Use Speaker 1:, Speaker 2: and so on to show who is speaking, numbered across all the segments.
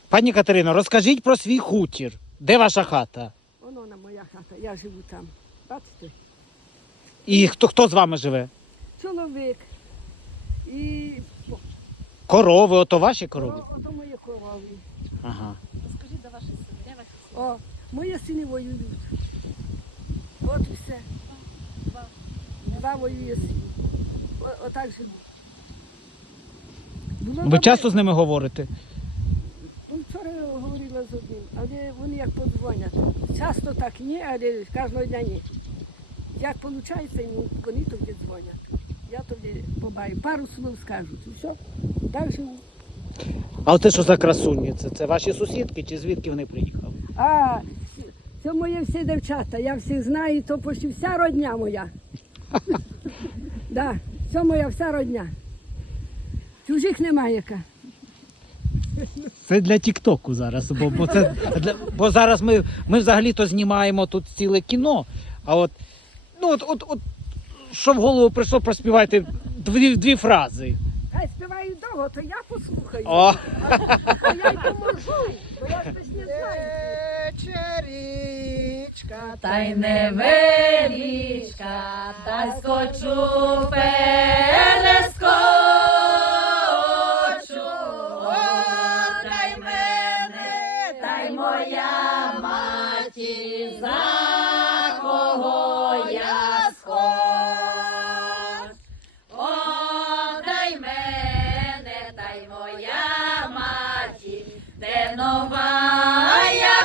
Speaker 1: Пані Катерино, розкажіть про свій хутір. Де ваша хата?
Speaker 2: Воно на моя хата, я живу там. Бачите?
Speaker 1: І хто з вами живе?
Speaker 2: Чоловік. І
Speaker 1: Корови, ото ваші корови?
Speaker 2: ото мої корови.
Speaker 1: Ага.
Speaker 3: Розкажіть до ваших синів. Де ваші сини?
Speaker 2: О, мої сини воюють. От і все. Два воює син. Отак живу. Було
Speaker 1: Ви
Speaker 2: добре.
Speaker 1: часто з ними говорите?
Speaker 2: Ну, вчора я говорила з одним, але вони як подзвонять. Часто так ні, але кожного дня ні. Як виходить, вони тоді дзвонять. Я тоді побачу, пару слов скажуть. І все, так живу.
Speaker 1: А оце що за красуні? Це ваші сусідки чи звідки вони приїхали?
Speaker 2: А, це мої всі дівчата. Я всіх знаю, то почти вся родня моя. Да, це моя вся родня. Чужих немає яка.
Speaker 1: Це для Тік-Току зараз, бо зараз ми взагалі-то знімаємо тут ціле кіно, а от що в голову прийшло, проспівайте дві фрази.
Speaker 2: Хай співають довго, то я послухаю.
Speaker 1: О!
Speaker 2: А я й поможу, бо я щось не знаю.
Speaker 4: Вечерічка,
Speaker 3: Та й невеличка, та й скочу перескочу, о, та й мене, та й моя маті, за кого я схож. О, та й мене, та й моя маті, де нова я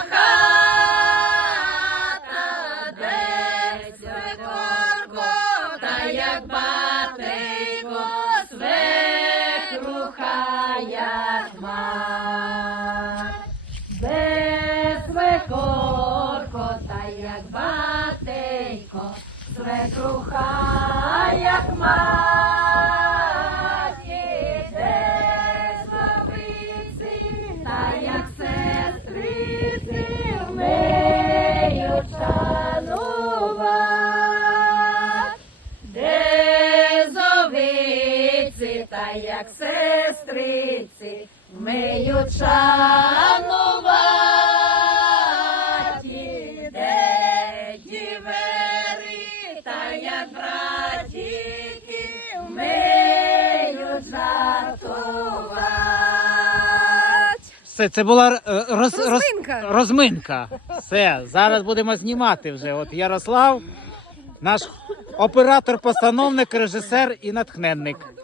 Speaker 3: хата, де свекорко, та як батейко, свекруха як мать. Де свекорко, та як батейко, свекруха як мать. Де славиці, та як сестриці, вміють шанувати. Де зовиці, та як сестриці, вміють шанувати. Де дівери, та як братіки, вміють жартувати.
Speaker 1: Все, це була
Speaker 2: Розминка.
Speaker 1: розминка. Все, зараз будемо знімати вже. От Ярослав, наш оператор, постановник, режисер і натхненник.